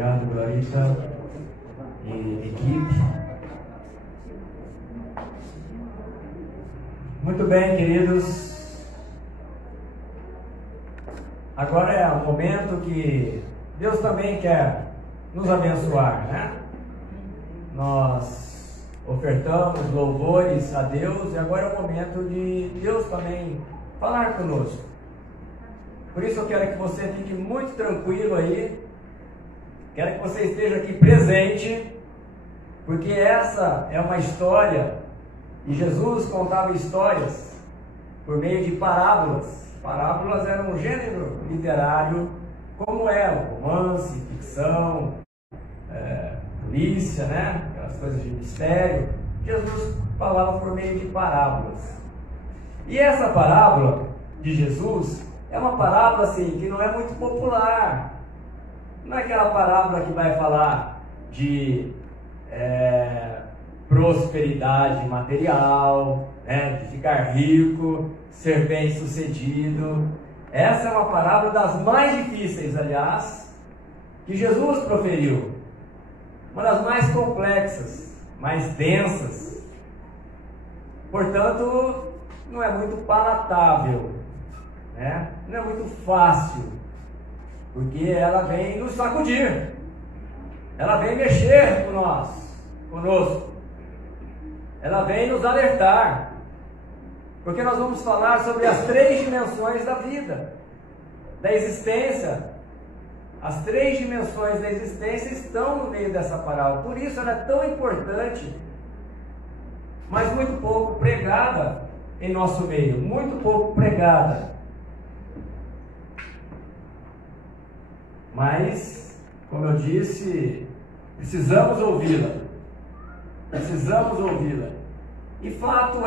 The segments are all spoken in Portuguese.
Obrigado, Glorita e equipe. Muito bem, queridos. Agora é o momento que Deus também quer nos abençoar, né? Nós ofertamos louvores a Deus e agora é o momento de Deus também falar conosco. Por isso eu quero que você fique muito tranquilo aí. Quero que você esteja aqui presente, porque essa é uma história, e Jesus contava histórias por meio de parábolas. Parábolas eram um gênero literário, como é o romance, ficção, polícia, né? Aquelas coisas de mistério. Jesus falava por meio de parábolas. E essa parábola de Jesus é uma parábola assim, que não é muito popular. Não é aquela parábola que vai falar de prosperidade material, né, de ficar rico, ser bem sucedido. Essa é uma parábola das mais difíceis, aliás, que Jesus proferiu. Uma das mais complexas, mais densas. Portanto, não é muito palatável, né? Não é muito fácil, porque ela vem nos sacudir, ela vem mexer conosco, ela vem nos alertar, porque nós vamos falar sobre as 3 dimensões da vida, da existência. As 3 dimensões da existência estão no meio dessa parábola, por isso ela é tão importante, mas muito pouco pregada em nosso meio, muito pouco pregada. Mas, como eu disse, precisamos ouvi-la. Precisamos ouvi-la. E um fato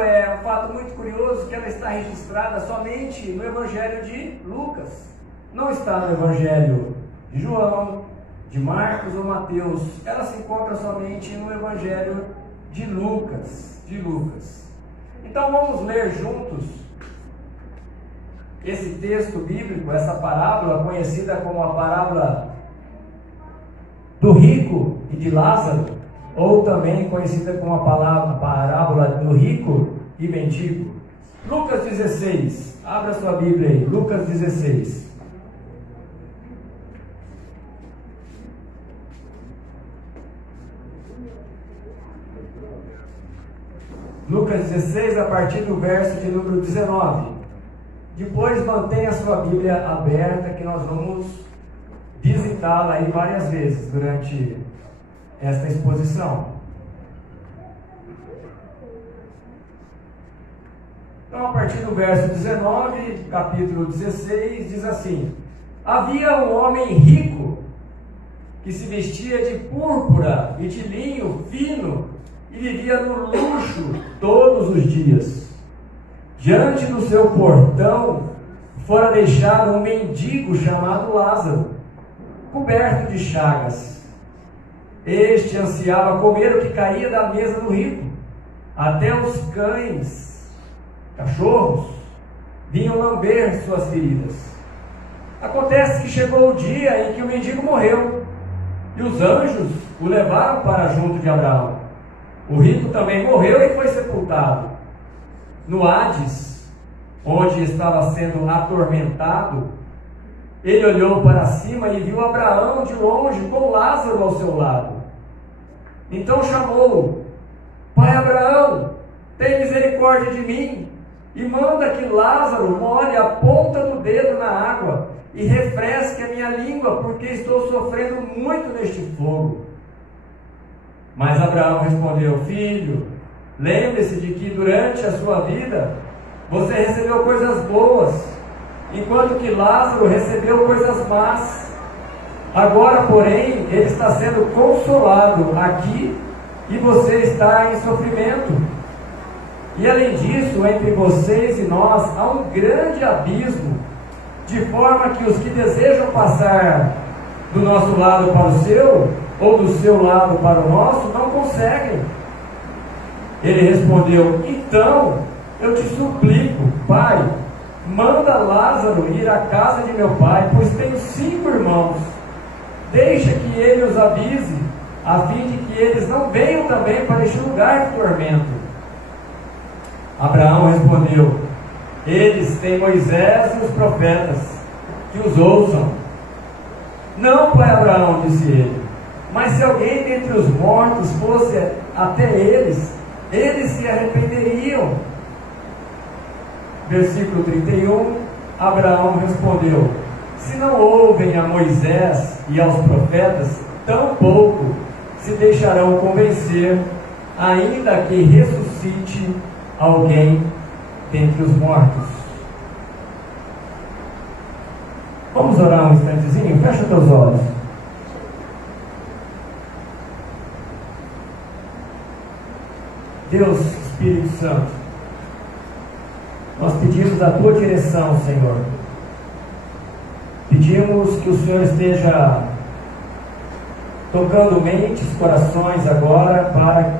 muito curioso, que ela está registrada somente no Evangelho de Lucas. Não está no Evangelho de João, de Marcos ou Mateus. Ela se encontra somente no Evangelho de Lucas. Então vamos ler juntos esse texto bíblico, essa parábola conhecida como a parábola do rico e de Lázaro, ou também conhecida como a parábola do rico e mendigo. Lucas 16, abra sua Bíblia aí, Lucas 16. Lucas 16, a partir do verso de número 19. Depois mantenha a sua Bíblia aberta, que nós vamos visitá-la aí várias vezes durante esta exposição. Então, a partir do verso 19, capítulo 16, diz assim: havia um homem rico que se vestia de púrpura e de linho fino e vivia no luxo todos os dias. Diante do seu portão fora deixado um mendigo chamado Lázaro, coberto de chagas. Este ansiava comer o que caía da mesa do rico. Até os cães, cachorros, vinham lamber suas feridas. Acontece que chegou o dia em que o mendigo morreu, e os anjos o levaram para junto de Abraão. O rico também morreu e foi sepultado. No Hades, onde estava sendo atormentado, ele olhou para cima e viu Abraão de longe com Lázaro ao seu lado. Então chamou: Pai Abraão, tem misericórdia de mim e manda que Lázaro molhe a ponta do dedo na água e refresque a minha língua, porque estou sofrendo muito neste fogo. Mas Abraão respondeu: Filho, lembre-se de que durante a sua vida você recebeu coisas boas, enquanto que Lázaro recebeu coisas más. Agora, porém, ele está sendo consolado aqui e você está em sofrimento. E além disso, entre vocês e nós há um grande abismo, de forma que os que desejam passar do nosso lado para o seu, ou do seu lado para o nosso, não conseguem. Ele respondeu: então eu te suplico, Pai, manda Lázaro ir à casa de meu pai, pois tenho 5 irmãos, deixa que ele os avise, a fim de que eles não venham também para este lugar de tormento. Abraão respondeu: eles têm Moisés e os profetas, que os ouçam. Não, pai Abraão, disse ele, mas se alguém dentre os mortos fosse até eles se arrependeriam. Versículo 31, Abraão respondeu: se não ouvem a Moisés e aos profetas, tampouco se deixarão convencer, ainda que ressuscite alguém dentre os mortos. Vamos orar um instantezinho? Fecha teus olhos. Deus, Espírito Santo, nós pedimos a tua direção, Senhor. Pedimos que o Senhor esteja tocando mentes, corações agora, para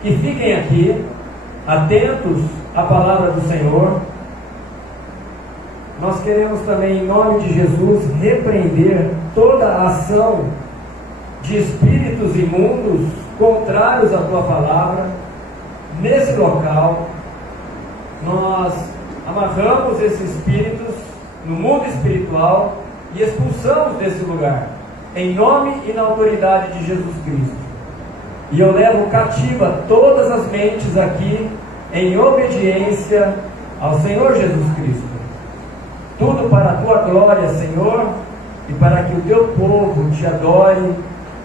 que fiquem aqui, atentos à palavra do Senhor. Nós queremos também, em nome de Jesus, repreender toda a ação de espíritos imundos contrários à tua palavra nesse local. Nós amarramos esses espíritos no mundo espiritual e expulsamos desse lugar, em nome e na autoridade de Jesus Cristo. E eu levo cativa todas as mentes aqui, em obediência ao Senhor Jesus Cristo. Tudo para a tua glória, Senhor, e para que o teu povo te adore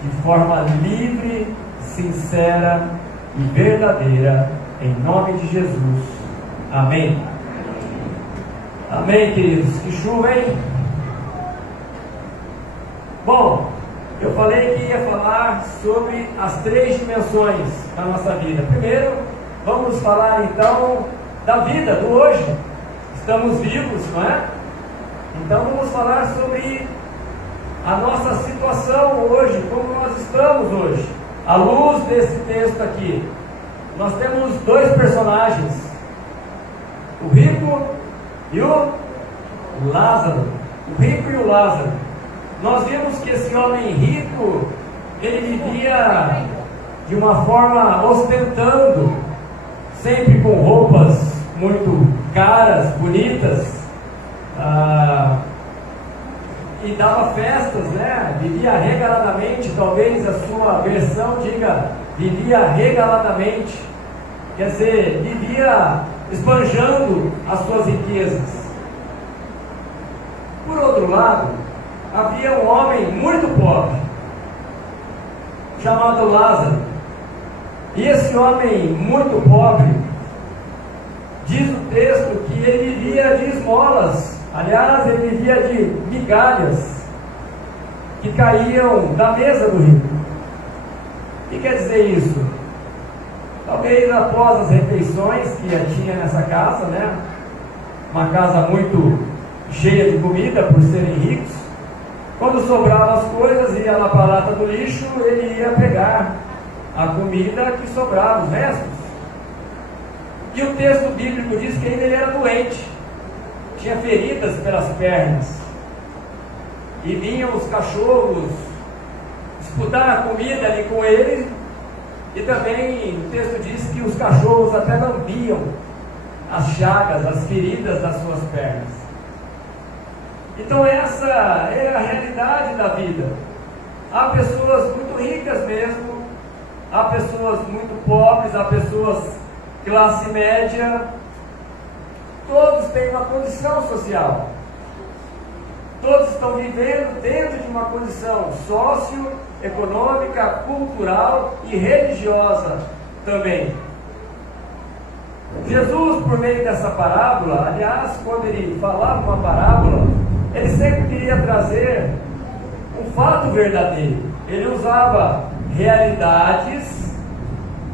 de forma livre, sincera e verdadeira, em nome de Jesus. Amém. Amém, queridos. Que chuva, hein? Bom, eu falei que ia falar sobre as 3 dimensões da nossa vida. Primeiro, vamos falar então da vida, do hoje. Estamos vivos, não é? Então vamos falar sobre a nossa situação hoje, como nós estamos hoje. À luz desse texto aqui, nós temos 2 personagens, o rico e o Lázaro. O rico e o Lázaro. Nós vimos que esse homem rico, ele vivia de uma forma ostentando, sempre com roupas muito caras, bonitas, e dava festas, né? Vivia regaladamente. Talvez a sua versão diga vivia regaladamente, quer dizer, vivia esbanjando as suas riquezas. Por outro lado, havia um homem muito pobre, chamado Lázaro. E esse homem muito pobre, diz o texto que ele vivia de esmolas. Aliás, ele vivia de migalhas que caíam da mesa do rico. O que quer dizer isso? Talvez após as refeições que tinha nessa casa, né? Uma casa muito cheia de comida por serem ricos. Quando sobravam as coisas, ia na palata do lixo, ele ia pegar a comida que sobrava, os restos. E o texto bíblico diz que ainda ele era doente, tinha feridas pelas pernas, e vinham os cachorros disputar a comida ali com ele, e também o texto diz que os cachorros até lambiam as chagas, as feridas das suas pernas. Então essa é a realidade da vida. Há pessoas muito ricas mesmo, há pessoas muito pobres, há pessoas classe média. Todos têm uma condição social. Todos estão vivendo dentro de uma condição socioeconômica, cultural e religiosa também. Jesus, por meio dessa parábola, aliás, quando ele falava uma parábola, ele sempre queria trazer um fato verdadeiro. Ele usava realidades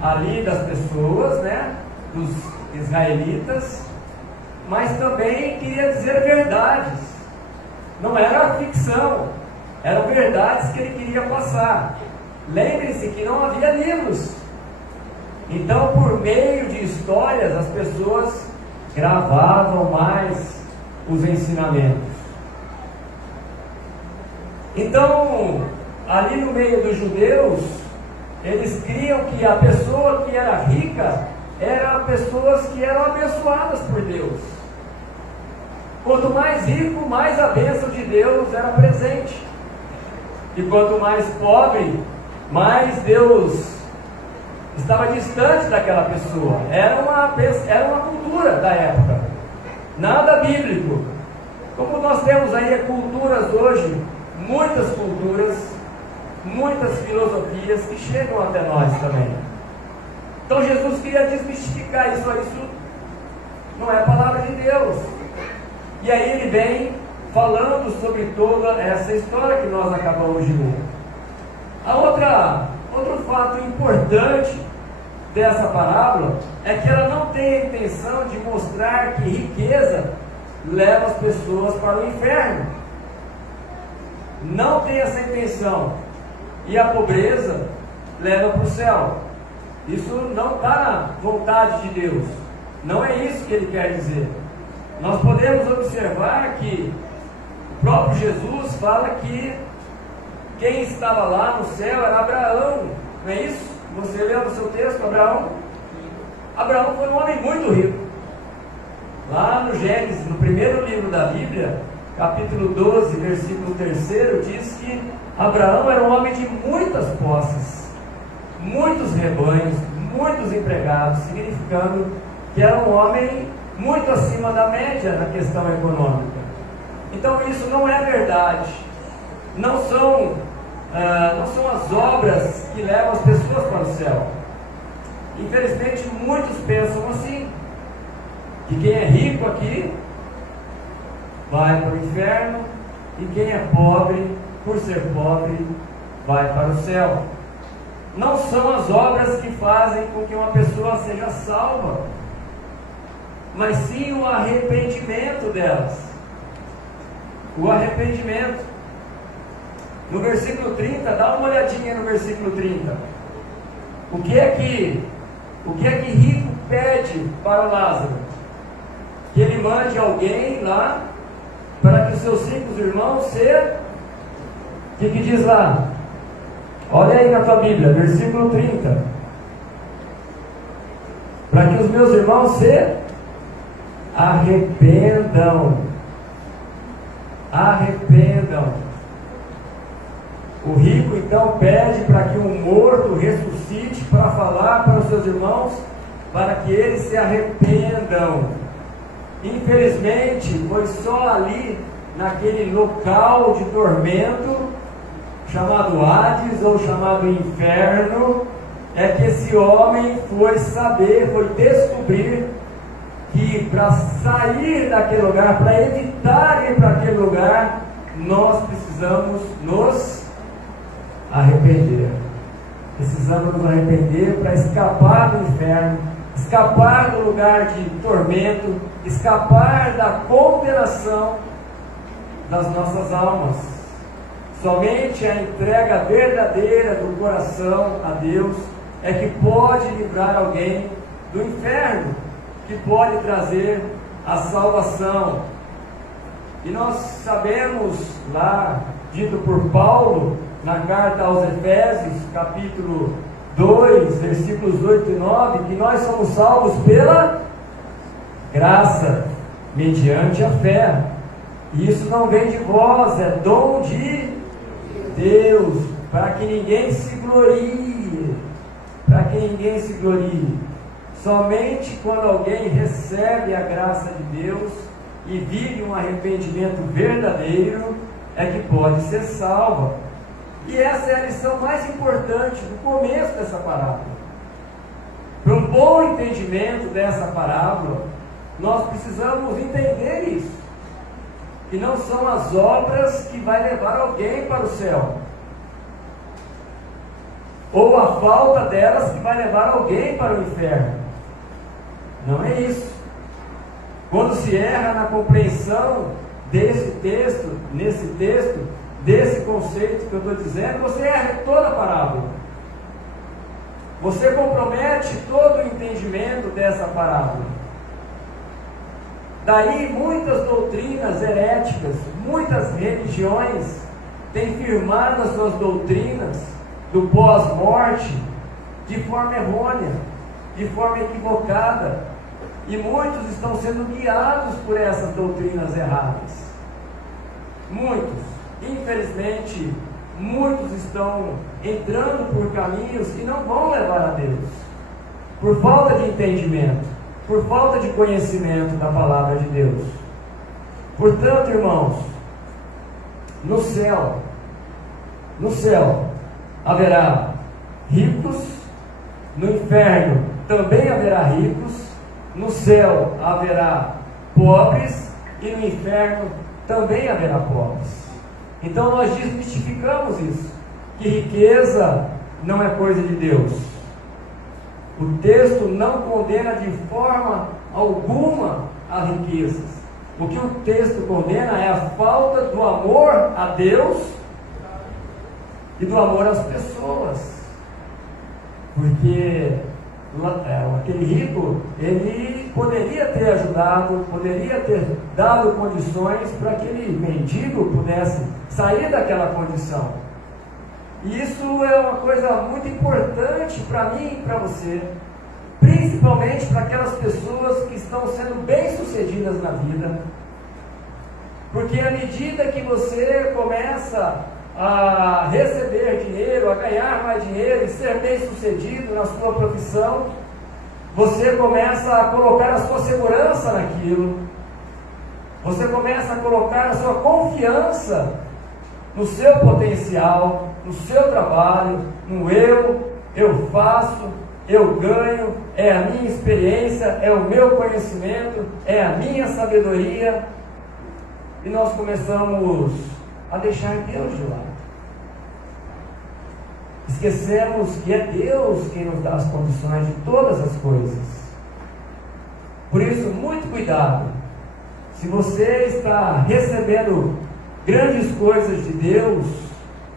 ali das pessoas, né, dos israelitas, mas também queria dizer verdades. Não era ficção, eram verdades que ele queria passar. Lembre-se que não havia livros. Então, por meio de histórias, as pessoas gravavam mais os ensinamentos. Então, ali no meio dos judeus, eles criam que a pessoa que era rica eram pessoas que eram abençoadas por Deus. Quanto mais rico, mais a bênção de Deus era presente. E quanto mais pobre, mais Deus estava distante daquela pessoa. Era uma cultura da época, nada bíblico. Como nós temos aí culturas hoje, muitas culturas, muitas filosofias que chegam até nós também. Então Jesus queria desmistificar isso. Isso não é a palavra de Deus. E aí ele vem falando sobre toda essa história que nós acabamos de ler. Outro fato importante dessa parábola é que ela não tem a intenção de mostrar que riqueza leva as pessoas para o inferno. Não tem essa intenção. E a pobreza leva para o céu. Isso não está na vontade de Deus. Não é isso que ele quer dizer. Nós podemos observar que o próprio Jesus fala que quem estava lá no céu era Abraão. Não é isso? Você leu no seu texto, Abraão? Abraão foi um homem muito rico. Lá no Gênesis, no primeiro livro da Bíblia, capítulo 12, versículo 3, diz que Abraão era um homem de muitas posses, muitos rebanhos, muitos empregados, significando que era um homem muito acima da média na questão econômica. Então isso não é verdade. Não são as obras que levam as pessoas para o céu. Infelizmente muitos pensam assim, que quem é rico aqui vai para o inferno e quem é pobre, por ser pobre, vai para o céu. Não são as obras que fazem com que uma pessoa seja salva, mas sim o arrependimento delas. O arrependimento. No versículo 30, dá uma olhadinha no versículo 30. O que é que rico pede para Lázaro? Que ele mande alguém lá para que os seus 5 irmãos se... O que diz lá? Olha aí na tua Bíblia, versículo 30. Para que os meus irmãos se arrependam. Arrependam. O rico então pede para que um morto ressuscite para falar para os seus irmãos, para que eles se arrependam. Infelizmente, foi só ali, naquele local de tormento, chamado Hades ou chamado Inferno, é que esse homem foi saber, foi descobrir que para sair daquele lugar, para evitar ir para aquele lugar, nós precisamos nos arrepender. Precisamos nos arrepender para escapar do inferno, escapar do lugar de tormento, escapar da condenação das nossas almas. Somente a entrega verdadeira do coração a Deus é que pode livrar alguém do inferno, que pode trazer a salvação. E nós sabemos lá, dito por Paulo, na carta aos Efésios, capítulo 2, versículos 8 e 9, que nós somos salvos pela graça, mediante a fé. E isso não vem de vós, é dom de Deus, para que ninguém se glorie, para que ninguém se glorie. Somente quando alguém recebe a graça de Deus e vive um arrependimento verdadeiro, é que pode ser salvo. E essa é a lição mais importante do começo dessa parábola. Para um bom entendimento dessa parábola, nós precisamos entender isso. Que não são as obras que vai levar alguém para o céu, ou a falta delas que vai levar alguém para o inferno. Não é isso. Quando se erra na compreensão desse texto, nesse texto, desse conceito que eu estou dizendo, você erra toda a parábola. Você compromete todo o entendimento dessa parábola. Daí muitas doutrinas heréticas, muitas religiões tem firmado as suas doutrinas do pós-morte de forma errônea, de forma equivocada, e muitos estão sendo guiados por essas doutrinas erradas. Muitos, infelizmente, muitos estão entrando por caminhos que não vão levar a Deus, por falta de entendimento, por falta de conhecimento da palavra de Deus. Portanto, irmãos, no céu haverá ricos, no inferno também haverá ricos, no céu haverá pobres e no inferno também haverá pobres. Então nós desmistificamos isso, que riqueza não é coisa de Deus. O texto não condena de forma alguma as riquezas. O que o texto condena é a falta do amor a Deus e do amor às pessoas. Porque aquele rico, ele poderia ter ajudado, poderia ter dado condições para que aquele mendigo pudesse sair daquela condição. E isso é uma coisa muito importante para mim e para você, principalmente para aquelas pessoas que estão sendo bem-sucedidas na vida. Porque à medida que você começa a receber dinheiro, a ganhar mais dinheiro e ser bem-sucedido na sua profissão, você começa a colocar a sua segurança naquilo, você começa a colocar a sua confiança no seu potencial, no seu trabalho, no eu faço, eu ganho, é a minha experiência, é o meu conhecimento, é a minha sabedoria, e nós começamos a deixar Deus de lado. Esquecemos que é Deus quem nos dá as condições de todas as coisas. Por isso, muito cuidado. Se você está recebendo grandes coisas de Deus,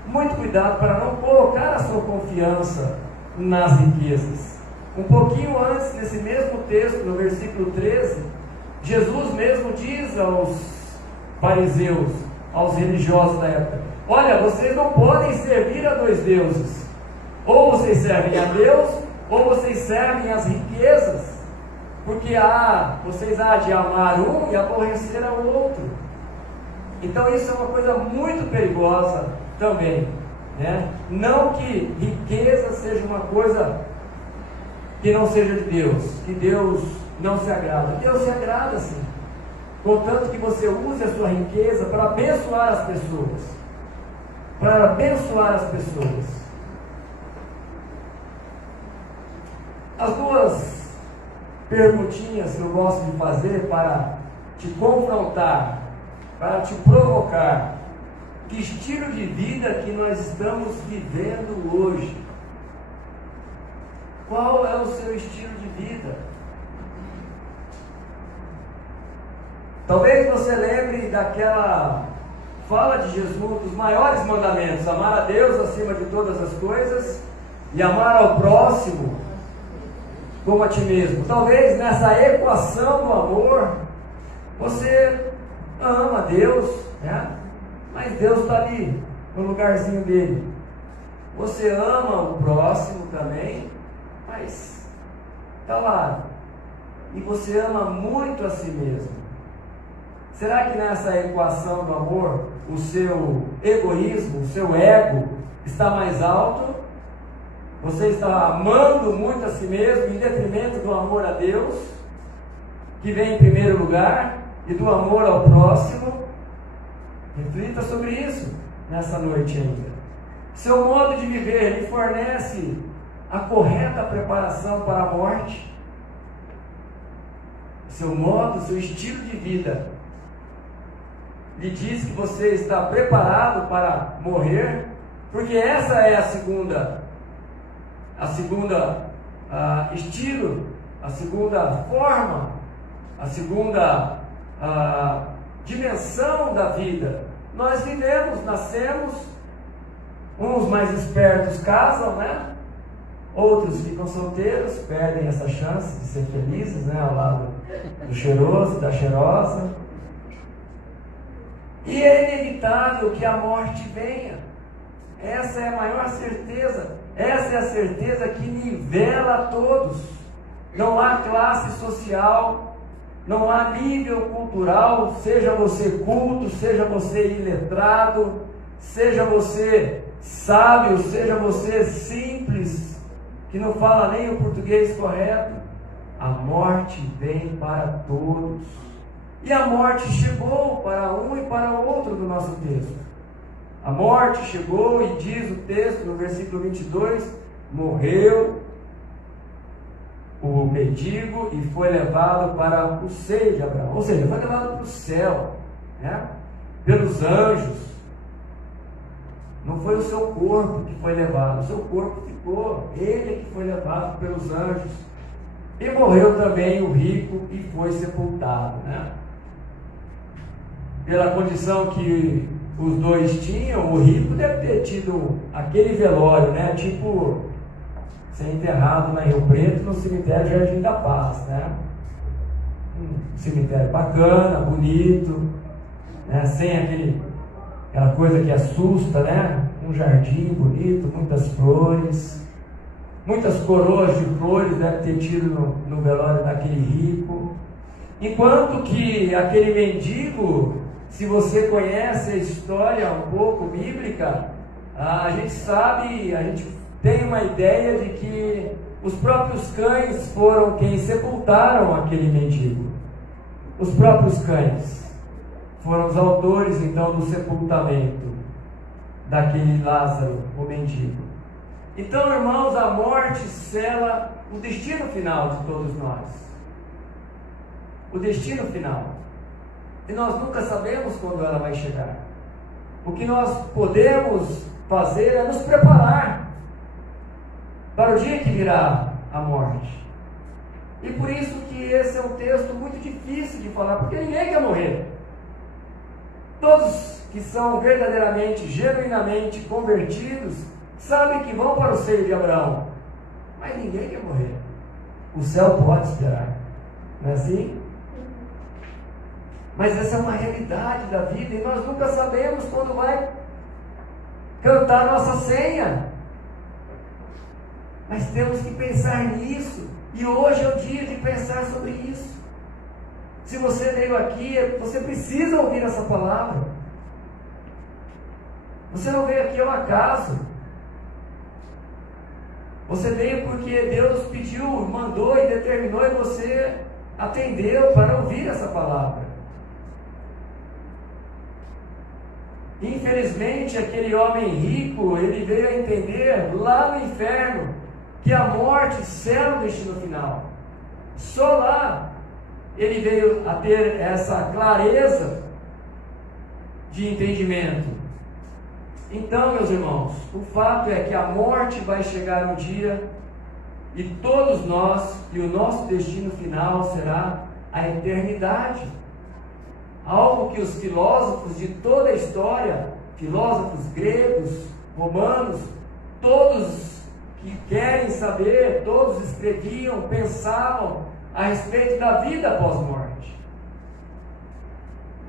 muito cuidado para não colocar a sua confiança nas riquezas. Um pouquinho antes, nesse mesmo texto, no versículo 13, Jesus mesmo diz aos fariseus, aos religiosos da época: olha, vocês não podem servir a dois deuses. Ou vocês servem a Deus, ou vocês servem as riquezas. Porque vocês há de amar um e aborrecer ao outro. Então isso é uma coisa muito perigosa também, né? Não que riqueza seja uma coisa que não seja de Deus, que Deus não se agrada. Deus se agrada sim, contanto que você use a sua riqueza para abençoar as pessoas. Para abençoar as pessoas. As duas perguntinhas que eu gosto de fazer para te confrontar, para te provocar: que estilo de vida que nós estamos vivendo hoje? Qual é o seu estilo de vida? Talvez você lembre daquela fala de Jesus, dos maiores mandamentos: amar a Deus acima de todas as coisas e amar ao próximo como a ti mesmo. Talvez nessa equação do amor, você ama a Deus, né? Mas Deus está ali, no lugarzinho dele. Você ama o próximo também, mas está lá. E você ama muito a si mesmo. Será que nessa equação do amor, o seu egoísmo, o seu ego está mais alto? Você está amando muito a si mesmo em detrimento do amor a Deus, que vem em primeiro lugar, e do amor ao próximo? Reflita sobre isso nessa noite ainda. Seu modo de viver lhe fornece a correta preparação para a morte? Seu modo, seu estilo de vida lhe diz que você está preparado para morrer? Porque essa é a segunda estilo, a segunda forma, a segunda dimensão da vida. Nós vivemos, nascemos, uns mais espertos casam, né? Outros ficam solteiros, perdem essa chance de ser felizes, né? Ao lado do cheiroso, da cheirosa. E é inevitável que a morte venha. Essa é a maior certeza. Essa é a certeza que nivela a todos. Não há classe social, não há nível cultural, seja você culto, seja você iletrado, seja você sábio, seja você simples, que não fala nem o português correto. A morte vem para todos. E a morte chegou para um e para o outro do nosso texto. A morte chegou e diz o texto no versículo 22, morreu o mendigo e foi levado para o seio de Abraão, ou seja, foi levado para o céu, né? Pelos anjos. Não foi o seu corpo que foi levado, o seu corpo ficou, ele é que foi levado pelos anjos. E morreu também o rico e foi sepultado, né? Pela condição que os dois tinham, o rico deve ter tido aquele velório, né? Tipo ser enterrado na Rio Preto, no cemitério Jardim da Paz, né? Um cemitério bacana, bonito, né? Sem aquela coisa que assusta, né? Um jardim bonito, muitas flores, muitas coroas de flores deve ter tido no velório daquele rico. Enquanto que aquele mendigo, se você conhece a história um pouco bíblica, a gente sabe, a gente tem uma ideia de que os próprios cães foram quem sepultaram aquele mendigo. Os próprios cães foram os autores então do sepultamento daquele Lázaro, o mendigo. Então, irmãos, a morte sela o destino final de todos nós. O destino final. E nós nunca sabemos quando ela vai chegar. O que nós podemos fazer é nos preparar para o dia que virá a morte. E por isso que esse é um texto muito difícil de falar, porque ninguém quer morrer. Todos que são verdadeiramente, genuinamente convertidos, sabem que vão para o seio de Abraão, mas ninguém quer morrer. O céu pode esperar, não é assim? Mas essa é uma realidade da vida e nós nunca sabemos quando vai cantar nossa senha. Mas temos que pensar nisso. E hoje é o dia de pensar sobre isso. Se você veio aqui, você precisa ouvir essa palavra. Você não veio aqui ao acaso. Você veio porque Deus pediu, mandou e determinou, e você atendeu para ouvir essa palavra. Infelizmente, aquele homem rico, ele veio a entender lá no inferno que a morte sela o destino final. Só lá ele veio a ter essa clareza de entendimento. Então, meus irmãos, o fato é que a morte vai chegar um dia e todos nós, e o nosso destino final será a eternidade. Algo que os filósofos de toda a história, filósofos gregos, romanos, todos que querem saber, todos escreviam, pensavam a respeito da vida após morte.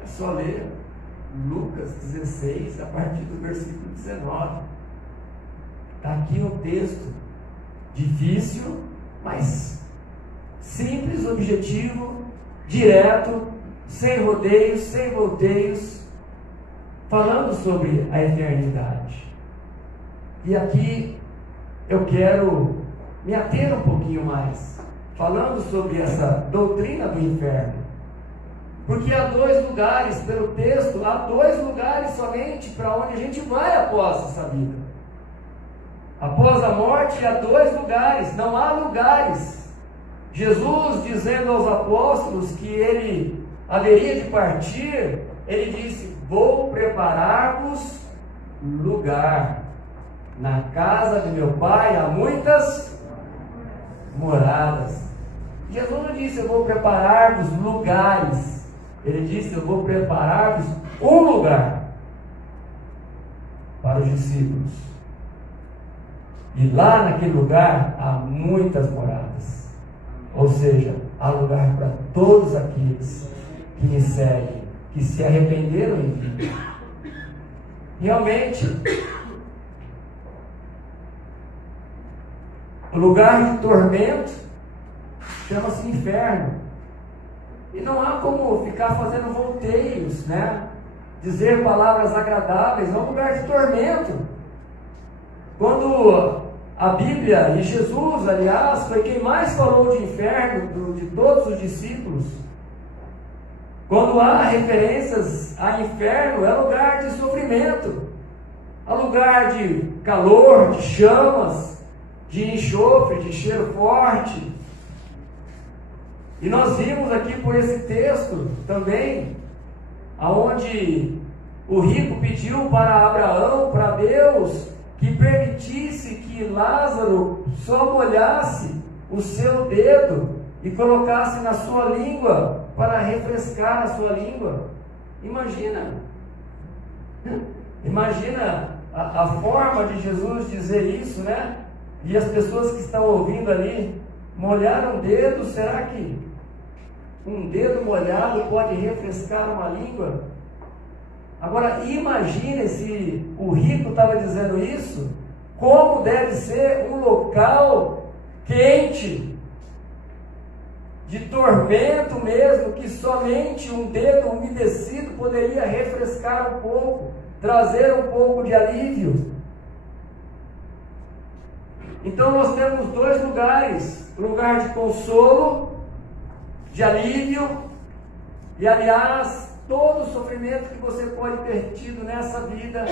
É só ler Lucas 16, a partir do versículo 19. Está aqui um texto difícil, mas simples, objetivo, direto, sem rodeios, sem volteios, falando sobre a eternidade. E aqui eu quero me ater um pouquinho mais, falando sobre essa doutrina do inferno. Porque há dois lugares, pelo texto, há dois lugares somente para onde a gente vai após essa vida. Após a morte, há dois lugares, não há lugares. Jesus, dizendo aos apóstolos que ele haveria de partir, ele disse: vou preparar-vos lugar. Na casa de meu pai há muitas moradas. Jesus não disse: eu vou preparar-vos lugares. Ele disse: eu vou preparar-vos um lugar para os discípulos. E lá naquele lugar há muitas moradas. Ou seja, há lugar para todos aqueles que me seguem, que se arrependeram em mim. Realmente, o lugar de tormento chama-se inferno. E não há como ficar fazendo volteios, né? Dizer palavras agradáveis. É um lugar de tormento. Quando a Bíblia, e Jesus, aliás, foi quem mais falou de inferno de todos os discípulos. Quando há referências a inferno, é lugar de sofrimento, é lugar de calor, de chamas, de enxofre, de cheiro forte. E nós vimos aqui por esse texto também, aonde o rico pediu para Abraão, para Deus, que permitisse que Lázaro só molhasse o seu dedo e colocasse na sua língua para refrescar a sua língua. Imagina a forma de Jesus dizer isso, né? E as pessoas que estão ouvindo ali molharam o dedo. Será que um dedo molhado pode refrescar uma língua? Agora imagine se o rico estava dizendo isso, como deve ser um local quente, de tormento mesmo, que somente um dedo umedecido poderia refrescar um pouco, trazer um pouco de alívio. Então nós temos dois lugares: lugar de consolo, de alívio, e aliás, todo o sofrimento que você pode ter tido nessa vida,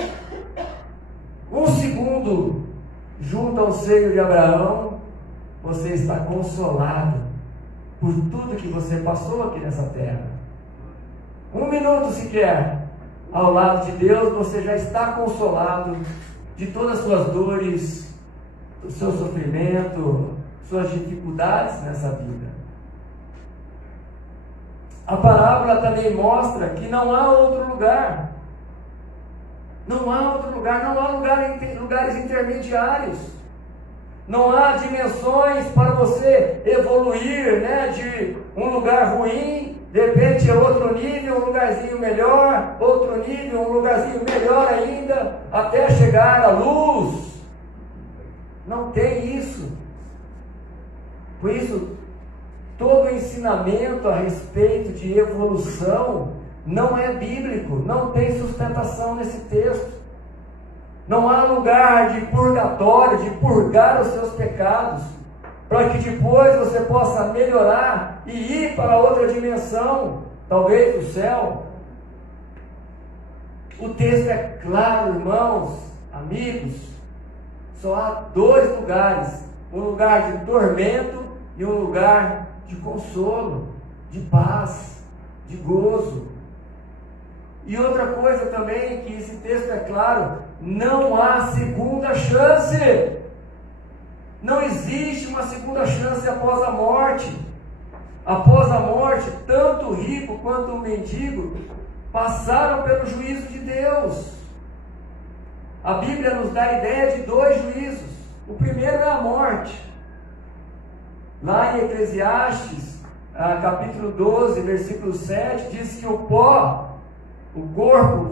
um segundo junto ao seio de Abraão, você está consolado por tudo que você passou aqui nessa terra. Um minuto sequer ao lado de Deus, você já está consolado de todas as suas dores, o seu sofrimento, suas dificuldades nessa vida. A parábola também mostra que não há outro lugar. Não há outro lugar, não há lugares intermediários. Não há dimensões para você evoluir, né? De um lugar ruim, de repente é outro nível, um lugarzinho melhor, outro nível, um lugarzinho melhor ainda, até chegar à luz. Não tem isso. Por isso, todo ensinamento a respeito de evolução não é bíblico, não tem sustentação nesse texto. Não há lugar de purgatório, de purgar os seus pecados, para que depois você possa melhorar e ir para outra dimensão, talvez o céu. O texto é claro, irmãos, amigos. Só há dois lugares: um lugar de tormento e um lugar de consolo, de paz, de gozo. E outra coisa também, que esse texto é claro: não há segunda chance. Não existe uma segunda chance após a morte. Após a morte, tanto o rico quanto o mendigo passaram pelo juízo de Deus. A Bíblia nos dá a ideia de dois juízos. O primeiro é a morte. Lá em Eclesiastes, capítulo 12, versículo 7, diz que o corpo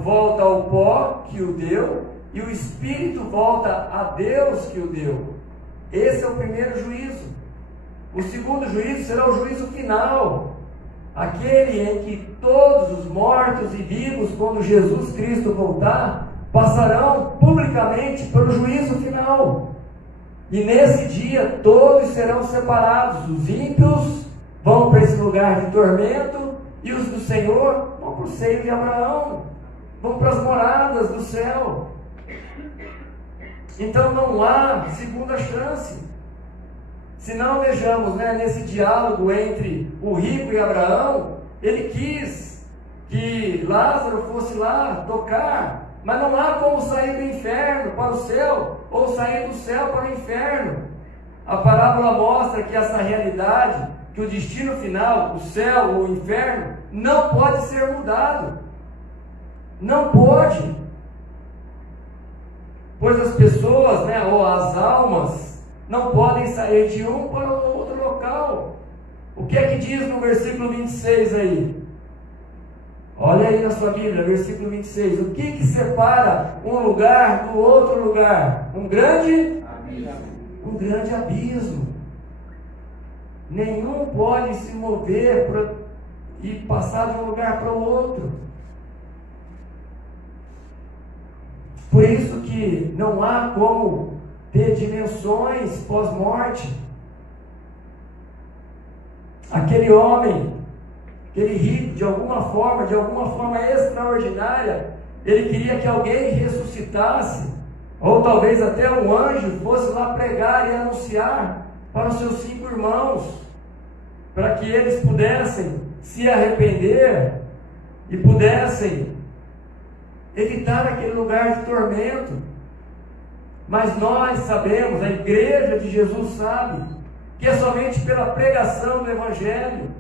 volta ao pó que o deu, e o espírito volta a Deus que o deu. Esse é o primeiro juízo. O segundo juízo será o juízo final, aquele em que todos os mortos e vivos, quando Jesus Cristo voltar, passarão publicamente pelo juízo final. E nesse dia todos serão separados. Os ímpios vão para esse lugar de tormento, e os do Senhor vão para o seio de Abraão, vão para as moradas do céu. Então não há segunda chance. Se não, vejamos, né, nesse diálogo entre o rico e Abraão, ele quis que Lázaro fosse lá tocar, mas não há como sair do inferno para o céu, ou sair do céu para o inferno. A parábola mostra que essa realidade, que o destino final, o céu ou o inferno, não pode ser mudado. Não pode. Pois as pessoas, né, ou as almas, não podem sair de um para o outro local. O que é que diz no versículo 26 aí? Olha aí na sua Bíblia, versículo 26. O que separa um lugar do outro lugar? Um grande abismo. Nenhum pode se mover e passar de um lugar para o outro. Por isso que não há como ter dimensões pós-morte. Aquele homem, aquele rico, de alguma forma extraordinária, ele queria que alguém ressuscitasse, ou talvez até um anjo fosse lá pregar e anunciar para os seus 5 irmãos, para que eles pudessem se arrepender e pudessem evitar aquele lugar de tormento. Mas nós sabemos, a igreja de Jesus sabe, que é somente pela pregação do Evangelho,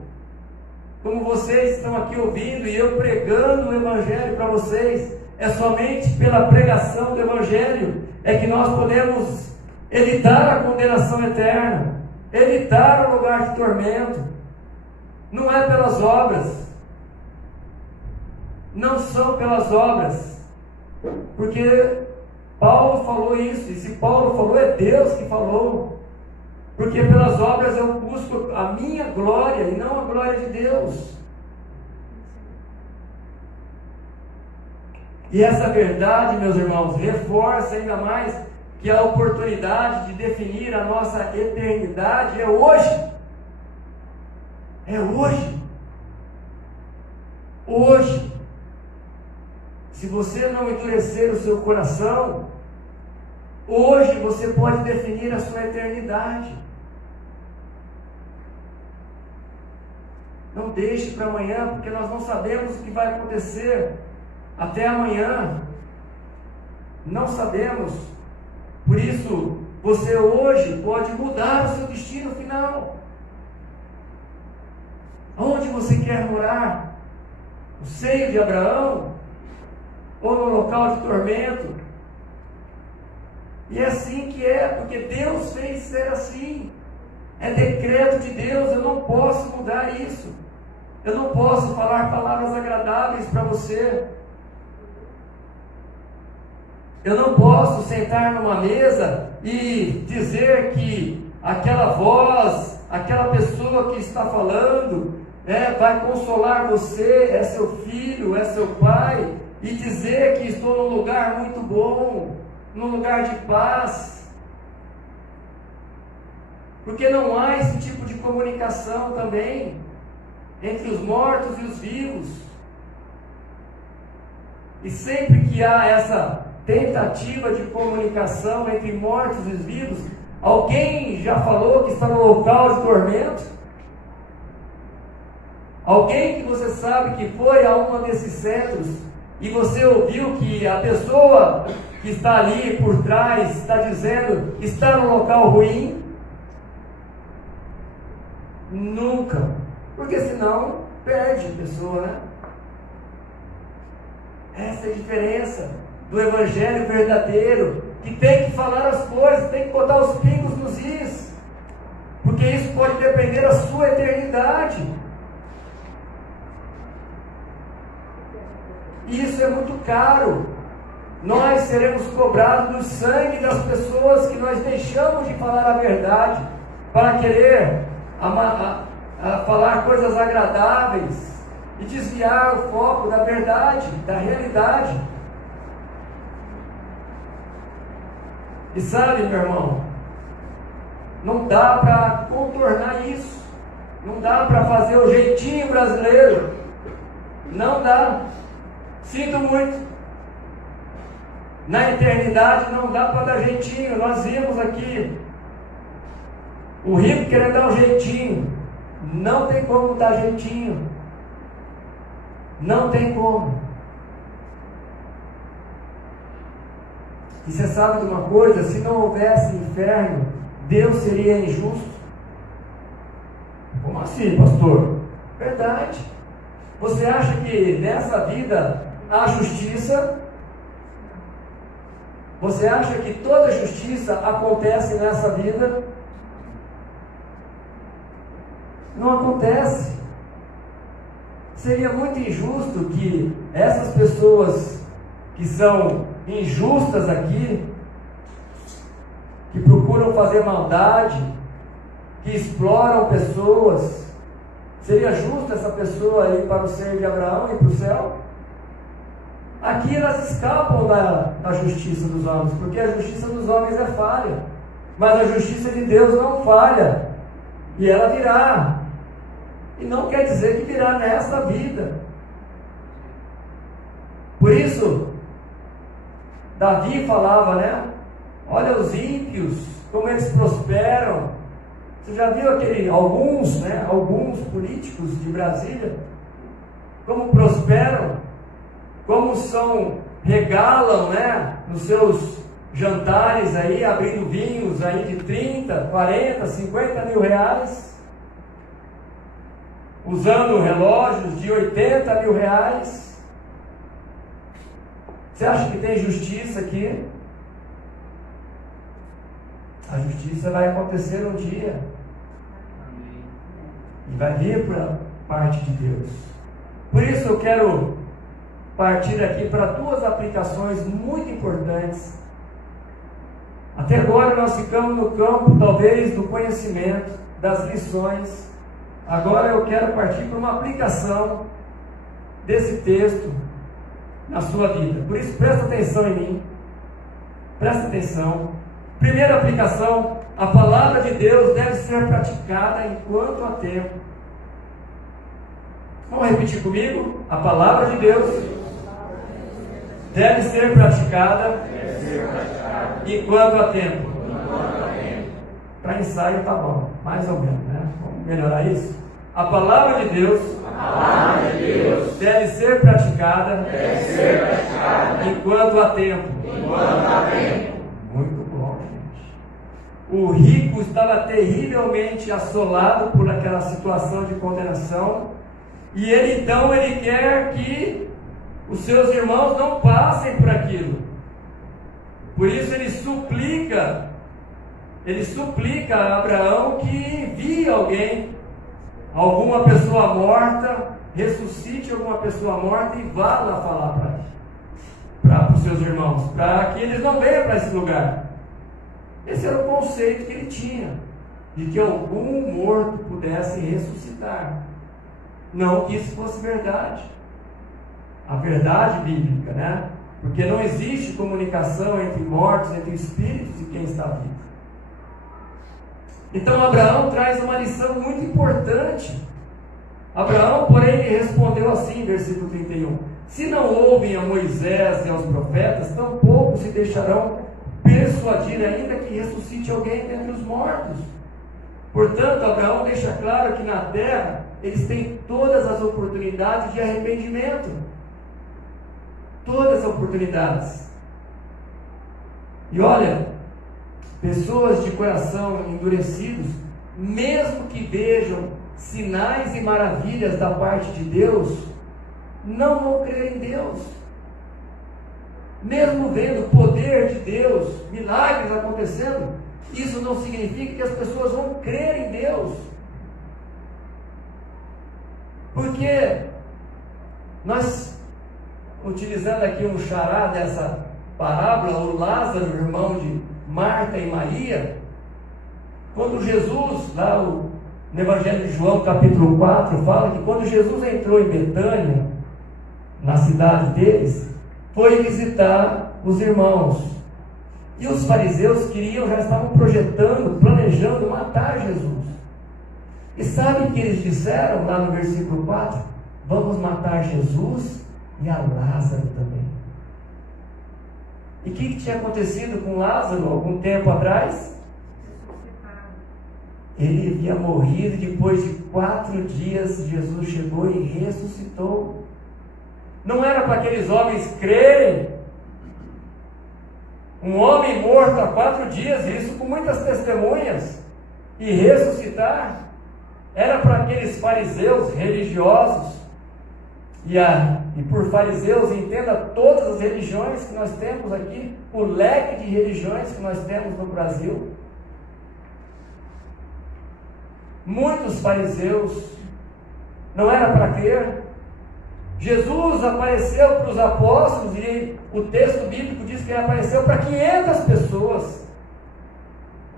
como vocês estão aqui ouvindo e eu pregando o Evangelho para vocês, é somente pela pregação do Evangelho é que nós podemos evitar a condenação eterna, evitar o lugar de tormento. Não é pelas obras, não são pelas obras, porque Paulo falou isso, e se Paulo falou, é Deus que falou. Porque pelas obras eu busco a minha glória e não a glória de Deus. E essa verdade, meus irmãos, reforça ainda mais que a oportunidade de definir a nossa eternidade é hoje. É hoje. Hoje. Se você não endurecer o seu coração, hoje você pode definir a sua eternidade. Não deixe para amanhã, porque nós não sabemos o que vai acontecer até amanhã. Não sabemos. Por isso, você hoje pode mudar o seu destino final. Onde você quer morar? No seio de Abraão? Ou no local de tormento? E é assim que é, porque Deus fez ser assim. É decreto de Deus, eu não posso mudar isso. Eu não posso falar palavras agradáveis para você. Eu não posso sentar numa mesa e dizer que aquela voz, aquela pessoa que está falando, vai consolar você, é seu filho, é seu pai, e dizer que estou num lugar muito bom, num lugar de paz. Porque não há esse tipo de comunicação também entre os mortos e os vivos. E sempre que há essa tentativa de comunicação entre mortos e vivos, alguém já falou que está no local de tormento? Alguém que você sabe que foi a um desses centros e você ouviu que a pessoa que está ali por trás está dizendo que está no local ruim? Nunca. Porque senão perde a pessoa, né? Essa é a diferença do Evangelho verdadeiro, que tem que falar as coisas, tem que botar os pingos nos is, porque isso pode depender da sua eternidade. E isso é muito caro. Nós seremos cobrados do sangue das pessoas que nós deixamos de falar a verdade para querer falar coisas agradáveis e desviar o foco da verdade, da realidade. E sabe, meu irmão, não dá para contornar isso, não dá para fazer o jeitinho brasileiro, não dá. Sinto muito. Na eternidade não dá para dar jeitinho. Nós vimos aqui o rico querendo dar um jeitinho. Não tem como dar jeitinho. Não tem como. E você sabe de uma coisa? Se não houvesse inferno, Deus seria injusto. Como assim, pastor? Verdade. Você acha que nessa vida há justiça? Você acha que toda justiça acontece nessa vida? Não acontece. Seria muito injusto que essas pessoas que são injustas aqui, que procuram fazer maldade, que exploram pessoas, seria justo essa pessoa ir para o seio de Abraão e para o céu? Aqui elas escapam da justiça dos homens, porque a justiça dos homens é falha, mas a justiça de Deus não falha, e ela virá. E não quer dizer que virá nesta vida. Por isso, Davi falava, né? Olha os ímpios, como eles prosperam. Você já viu alguns políticos de Brasília, como prosperam, como regalam, né? Nos seus jantares aí, abrindo vinhos aí de 30, 40, 50 mil reais. Usando relógios de 80 mil reais. Você acha que tem justiça aqui? A justiça vai acontecer um dia. E vai vir para parte de Deus. Por isso eu quero partir aqui para duas aplicações muito importantes. Até agora nós ficamos no campo, talvez, do conhecimento, das lições. Agora eu quero partir para uma aplicação desse texto na sua vida. Por isso, presta atenção em mim. Presta atenção. Primeira aplicação: a palavra de Deus deve ser praticada enquanto há tempo. Vamos repetir comigo? A palavra de Deus deve ser praticada enquanto há tempo. Para ensaio tá bom, mais ou menos, né? Vamos melhorar isso? A palavra de Deus, deve ser praticada, enquanto há tempo. Muito bom, gente. O rico estava terrivelmente assolado por aquela situação de condenação, e ele quer que os seus irmãos não passem por aquilo. Por isso ele suplica a Abraão que envie alguma pessoa morta, ressuscite alguma pessoa morta e vá lá falar para os seus irmãos, para que eles não venham para esse lugar. Esse era o conceito que ele tinha, de que algum morto pudesse ressuscitar. Não que isso fosse verdade, a verdade bíblica, né? Porque não existe comunicação entre mortos, entre espíritos e quem está vivo. Então Abraão traz uma lição muito importante. Abraão, porém, lhe respondeu assim, versículo 31: se não ouvem a Moisés e aos profetas, tampouco se deixarão persuadir, ainda que ressuscite alguém dentre os mortos. Portanto, Abraão deixa claro que na terra eles têm todas as oportunidades de arrependimento. Todas as oportunidades. E olha, pessoas de coração endurecidos, mesmo que vejam sinais e maravilhas da parte de Deus, não vão crer em Deus. Mesmo vendo o poder de Deus, milagres acontecendo, isso não significa que as pessoas vão crer em Deus. Porque nós, utilizando aqui um xará dessa parábola, o Lázaro, irmão de Marta e Maria, quando Jesus, lá no Evangelho de João, capítulo 4, fala que quando Jesus entrou em Betânia, na cidade deles, foi visitar os irmãos. E os fariseus já estavam planejando matar Jesus. E sabe o que eles disseram lá no versículo 4? Vamos matar Jesus e a Lázaro também. E o que tinha acontecido com Lázaro algum tempo atrás? Ele havia morrido, depois de 4 dias Jesus chegou e ressuscitou. Não era para aqueles homens crerem. Um homem morto há 4 dias, isso com muitas testemunhas, e ressuscitar. Era para aqueles fariseus religiosos. E por fariseus, entenda todas as religiões que nós temos aqui, o leque de religiões que nós temos no Brasil. Muitos fariseus, não era para crer, Jesus apareceu para os apóstolos e o texto bíblico diz que ele apareceu para 500 pessoas.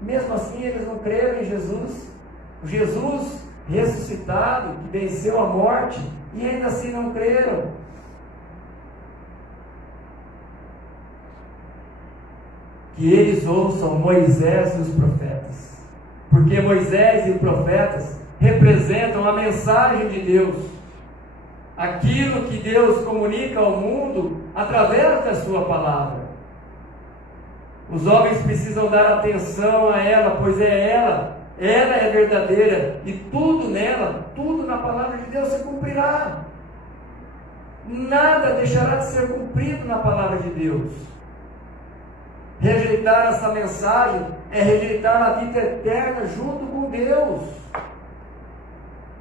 Mesmo assim, eles não creram em Jesus. O Jesus ressuscitado, que venceu a morte, e ainda assim não creram. Que eles ouçam Moisés e os profetas, porque Moisés e os profetas representam a mensagem de Deus, aquilo que Deus comunica ao mundo através da sua palavra. Os homens precisam dar atenção a ela, pois ela é verdadeira, e tudo nela, tudo na palavra de Deus se cumprirá. Nada deixará de ser cumprido na palavra de Deus. Rejeitar essa mensagem é rejeitar a vida eterna junto com Deus.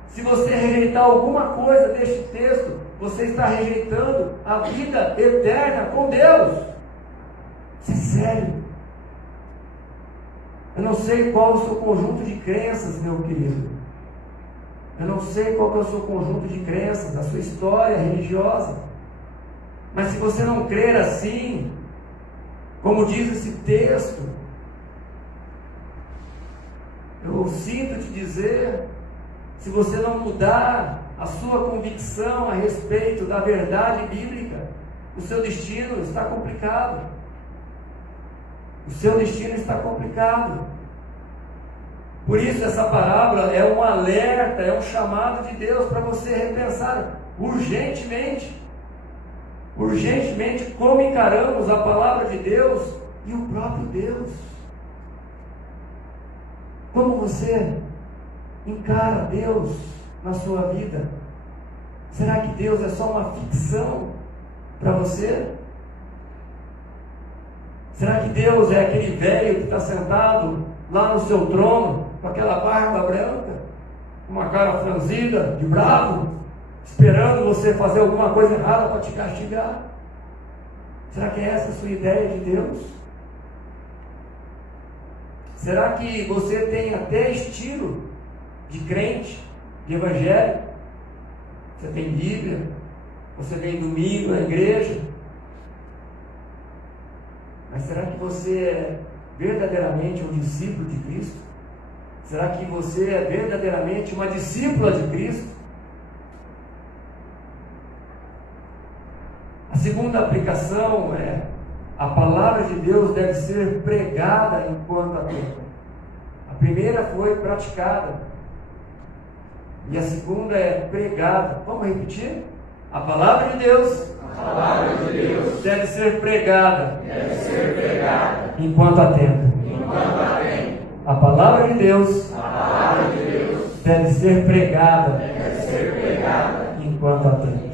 Se você rejeitar alguma coisa deste texto, você está rejeitando a vida eterna com Deus. Isso é sério. Eu não sei qual é o seu conjunto de crenças, meu querido. Eu não sei qual é o seu conjunto de crenças, a sua história religiosa. Mas se você não crer assim, como diz esse texto, eu sinto te dizer, se você não mudar a sua convicção a respeito da verdade bíblica, o seu destino está complicado. O seu destino está complicado. Por isso essa parábola é um alerta, é um chamado de Deus para você repensar urgentemente como encaramos a palavra de Deus e o próprio Deus. Como você encara Deus na sua vida? Será que Deus é só uma ficção para você? Será que Deus é aquele velho que está sentado lá no seu trono, com aquela barba branca, com uma cara franzida, de bravo, esperando você fazer alguma coisa errada para te castigar? Será que é essa a sua ideia de Deus? Será que você tem até estilo de crente, de evangelho? Você tem Bíblia, você vem domingo na igreja, mas será que você é verdadeiramente um discípulo de Cristo? Será que você é verdadeiramente uma discípula de Cristo? A segunda aplicação é: a palavra de Deus deve ser pregada enquanto há tempo. A primeira foi praticada, e a segunda é pregada. Vamos repetir? A palavra de Deus, deve ser pregada, enquanto há tempo. A palavra de Deus, deve ser pregada, enquanto há tempo.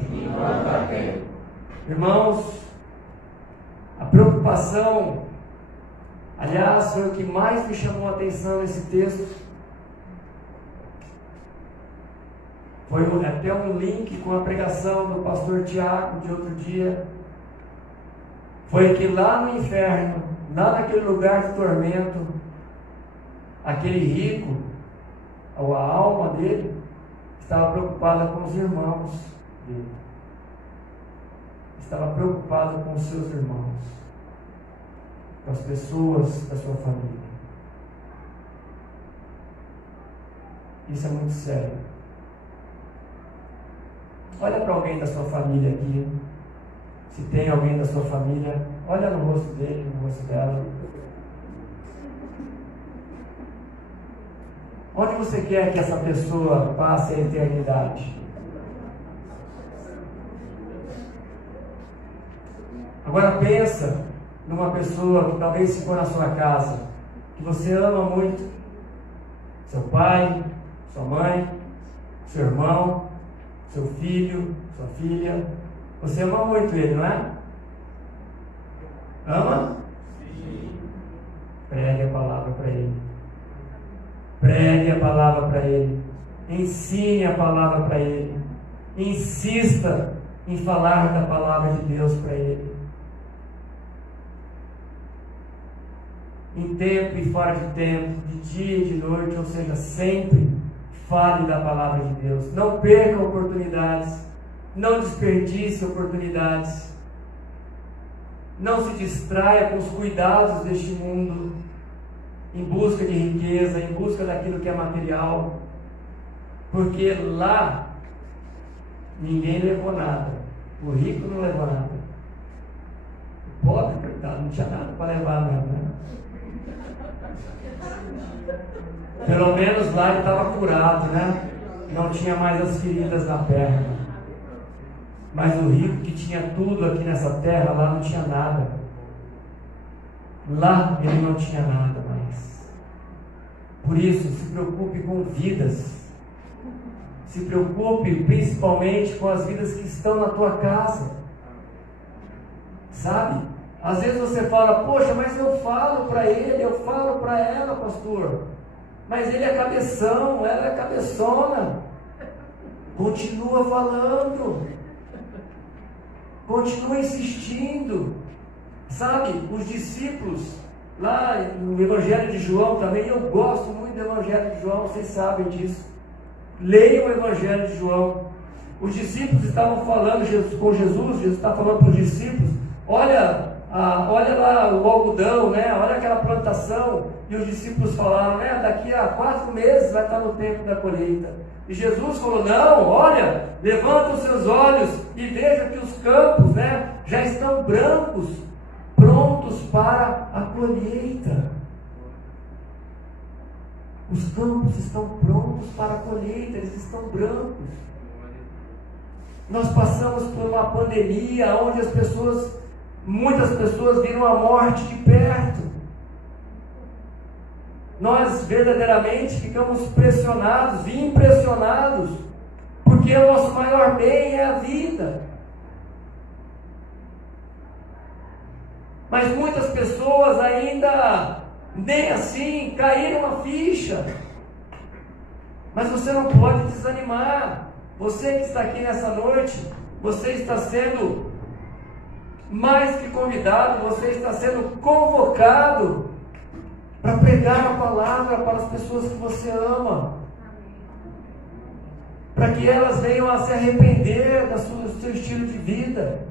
Irmãos, a preocupação, aliás, foi o que mais me chamou a atenção nesse texto. Foi até um link com a pregação do pastor Tiago de outro dia. Foi que lá no inferno, lá naquele lugar de tormento, aquele rico, ou a alma dele, estava preocupada com os irmãos dele. Estava preocupado com os seus irmãos, com as pessoas da sua família. Isso é muito sério. Olha para alguém da sua família aqui. Se tem alguém da sua família, olha no rosto dele, no rosto dela. Onde você quer que essa pessoa passe a eternidade? Agora pensa numa pessoa que talvez ficou na sua casa, que você ama muito. Seu pai, sua mãe, seu irmão, seu filho, sua filha. Você ama muito ele, não é? Ama? Sim. Pregue a palavra para ele. Pregue a palavra para ele. Ensine a palavra para ele. Insista em falar da palavra de Deus para ele. Em tempo e fora de tempo, de dia e de noite, ou seja, sempre fale da palavra de Deus. Não perca oportunidades. Não desperdice oportunidades. Não se distraia com os cuidados deste mundo, em busca de riqueza, em busca daquilo que é material, porque lá ninguém levou nada. O rico não levou nada. O pobre, coitado, não tinha nada para levar mesmo, né? Pelo menos lá ele estava curado, né? Não tinha mais as feridas na perna. Mas o rico que tinha tudo aqui nessa terra, lá não tinha nada. Lá ele não tinha nada mais. Por isso, se preocupe com vidas. Se preocupe principalmente com as vidas que estão na tua casa. Sabe? Às vezes você fala, poxa, mas eu falo para ele, eu falo para ela, pastor. Mas ele é cabeção, ela é cabeçona. Continua falando. Continua insistindo. Sabe, os discípulos, lá no Evangelho de João também, eu gosto muito do Evangelho de João, vocês sabem disso. Leiam o Evangelho de João. Os discípulos estavam falando com Jesus, Jesus está falando para os discípulos, olha lá o algodão, né? Olha aquela plantação. E os discípulos falaram, né? Daqui a 4 meses vai estar no tempo da colheita. E Jesus falou, não, olha, levanta os seus olhos e veja que os campos, né, já estão brancos, prontos para a colheita. Os campos estão prontos para a colheita, eles estão brancos. Nós passamos por uma pandemia onde muitas pessoas viram a morte de perto. Nós verdadeiramente ficamos pressionados e impressionados, porque o nosso maior bem é a vida. Mas muitas pessoas ainda nem assim caíram a ficha. Mas você não pode desanimar. Você que está aqui nessa noite, você está sendo mais que convidado, você está sendo convocado para pregar a palavra para as pessoas que você ama, para que elas venham a se arrepender do seu estilo de vida.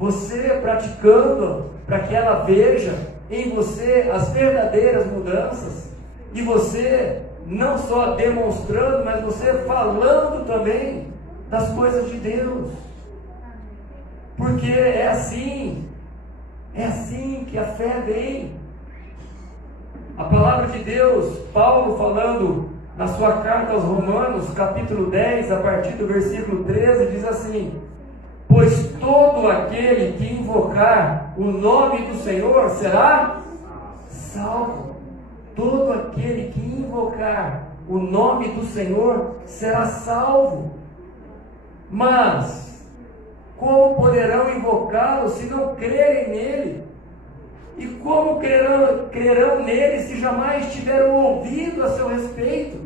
Você praticando, para que ela veja em você as verdadeiras mudanças, e você não só demonstrando, mas você falando também das coisas de Deus, porque é assim que a fé vem. A palavra de Deus, Paulo falando na sua carta aos Romanos, capítulo 10, a partir do versículo 13, diz assim: pois todo aquele que invocar o nome do Senhor será salvo. Todo aquele que invocar o nome do Senhor será salvo. Mas como poderão invocá-lo se não crerem nele? E como crerão nele se jamais tiveram ouvido a seu respeito?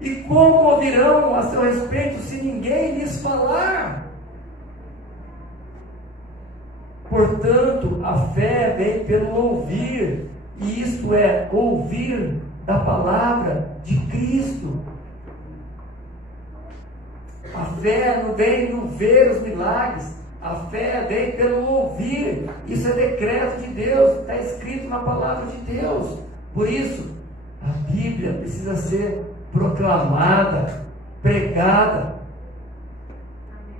E como ouvirão a seu respeito se ninguém lhes falar? Portanto, a fé vem pelo ouvir, e isto é, ouvir da palavra de Cristo. A fé não vem no ver os milagres, a fé vem pelo ouvir. Isso é decreto de Deus, está escrito na palavra de Deus. Por isso, a Bíblia precisa ser proclamada, pregada.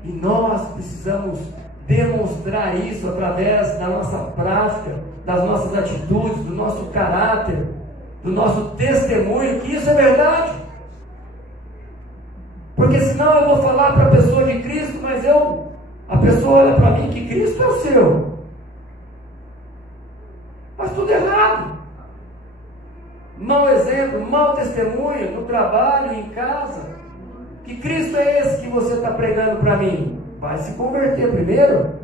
E nós precisamos demonstrar isso através da nossa prática, das nossas atitudes, do nosso caráter, do nosso testemunho, que isso é verdade. Porque senão eu vou falar para a pessoa de Cristo, mas a pessoa olha para mim que Cristo é o seu. Faz tudo errado. Mau exemplo, mau testemunho no trabalho, em casa. Que Cristo é esse que você está pregando para mim? Vai se converter primeiro?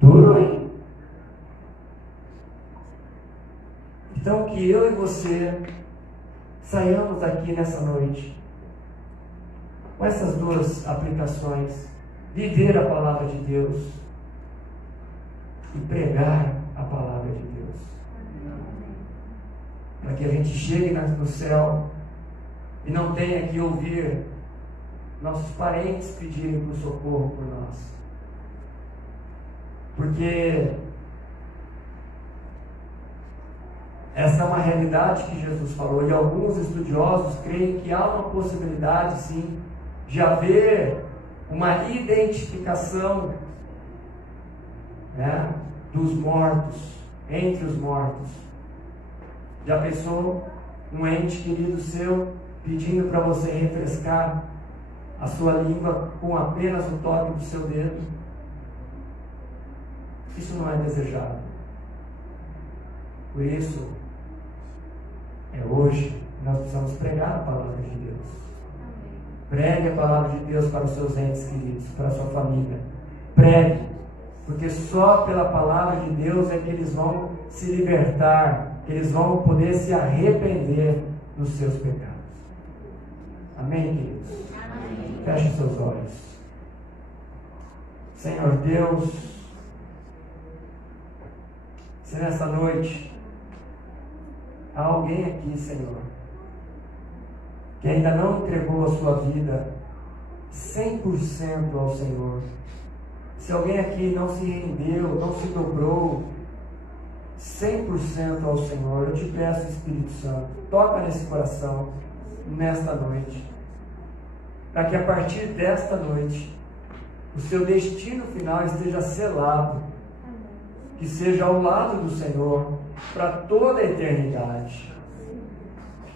Duro, hein? Então que eu e você saiamos daqui nessa noite com essas duas aplicações: viver a palavra de Deus e pregar a palavra de Deus, para que a gente chegue no céu e não tenha que ouvir nossos parentes pedirem por socorro por nós. Porque essa é uma realidade que Jesus falou, e alguns estudiosos creem que há uma possibilidade, sim, de haver uma identificação, né, dos mortos, entre os mortos. Já pensou um ente querido seu pedindo para você refrescar a sua língua com apenas o toque do seu dedo? Isso não é desejado. Por isso, é hoje que nós precisamos pregar a palavra de Deus. Pregue a palavra de Deus para os seus entes queridos, para a sua família. Pregue, porque só pela palavra de Deus é que eles vão se libertar, que eles vão poder se arrepender dos seus pecados. Amém, queridos? Amém. Feche seus olhos. Senhor Deus, se nessa noite há alguém aqui, Senhor, que ainda não entregou a sua vida 100% ao Senhor, se alguém aqui não se rendeu, não se dobrou 100% ao Senhor, eu te peço, Espírito Santo, toca nesse coração, nesta noite, para que a partir desta noite, o seu destino final esteja selado, que seja ao lado do Senhor, para toda a eternidade.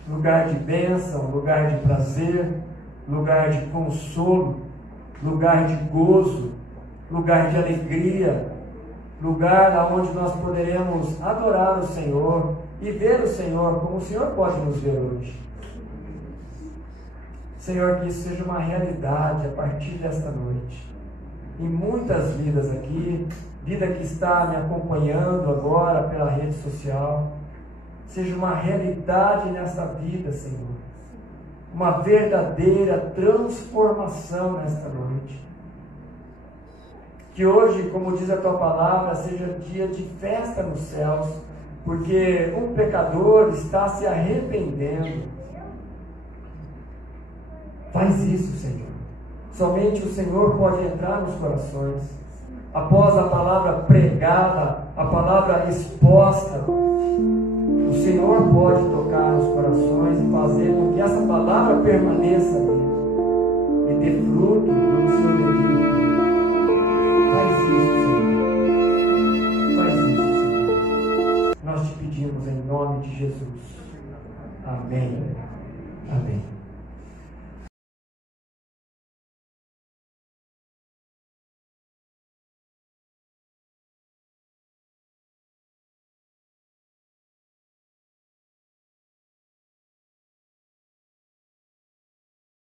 Lugar de bênção, lugar de prazer, lugar de consolo, lugar de gozo, lugar de alegria, lugar onde nós poderemos adorar o Senhor e ver o Senhor como o Senhor pode nos ver hoje. Senhor, que isso seja uma realidade a partir desta noite. Em muitas vidas aqui, vida que está me acompanhando agora pela rede social, seja uma realidade nesta vida, Senhor. Uma verdadeira transformação nesta noite. Que hoje, como diz a tua palavra, seja dia de festa nos céus, porque um pecador está se arrependendo. Faz isso, Senhor. Somente o Senhor pode entrar nos corações. Após a palavra pregada, a palavra exposta, o Senhor pode tocar nos corações e fazer com que essa palavra permaneça ali e dê fruto no seu devido tempo. Faz isso, Senhor. Faz isso, Senhor. Nós te pedimos em nome de Jesus. Amém. Amém.